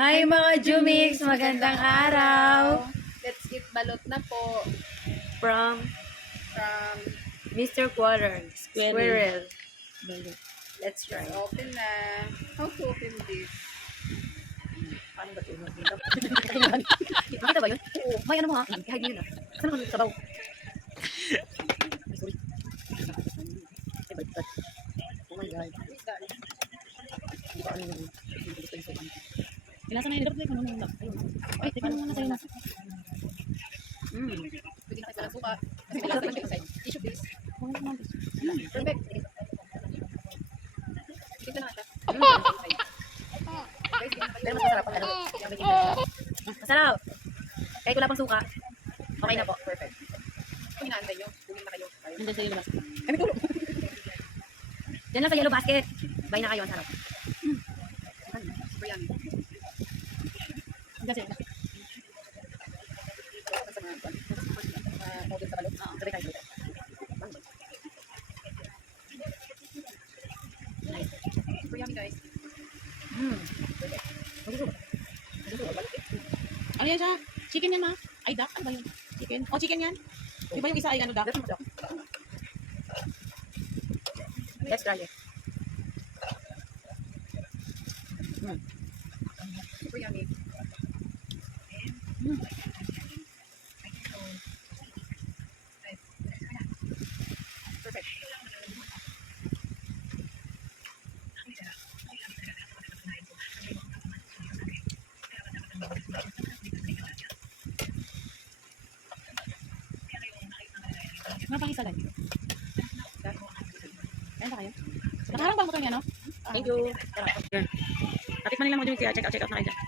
Hi mga Jumix! Magandang araw! Let's eat balot na po From from Mr. Quarter. Squirrel. Let's try. open na. How to open this? Paano ba ito? Makita ba yun? Oo. May ano mo ha? I-hide mo yun ha. Saan naman sabaw? Ay, sorry. Ay, baliktad. Oh my God. Hindi ba ano yun? Gusto yung sopa. Ilasa na yun. Dapat like, ano. Ay, teka naman na sa'yo na. Pwede na kayo palang suka. Kasi may lasa siya inside. Tissue please. Perfect. Tignan na natin. Pero mas masarap pag ano. Masarap! Kahit wala pang suka. Okay na po. Perfect. Kung inaantay nyo, bumili na kayo. Nandiyan sa labas. Ay, may tulog. Diyan lang sa yellow basket. Buy na kayo. Ang sarap. Super yummy. Nandiyan sa Sa mga model sa balot. Sabay tayo. Nice. Super yummy guys. Ano yan siya? Chicken yan, ma? Ay, duck? Ano ba yun? Chicken? Oh, chicken yan? Di ba yung isa ay ano, duck? Let's try it. Super yummy. Perfect. Ano pang isa lang? Ayan ba kayo? Nakaharang bang motor niya, no? Thank you. Atikman nila mo din. Check out na kayo dyan.